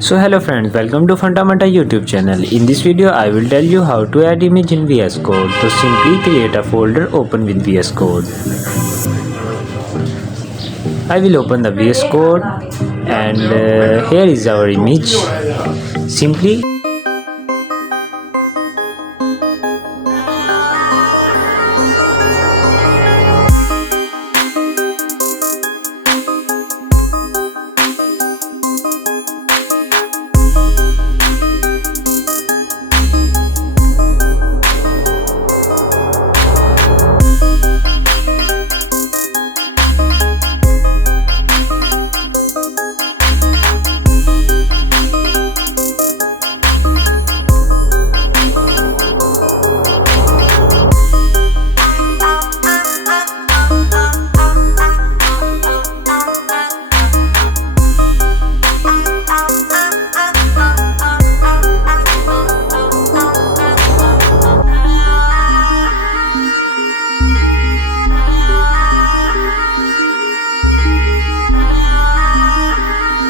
So hello friends, welcome to Fundamental YouTube channel. In this video I will tell you how to add image in VS Code. So simply create a folder, open with VS Code. I will open the VS Code and here is our image. Simply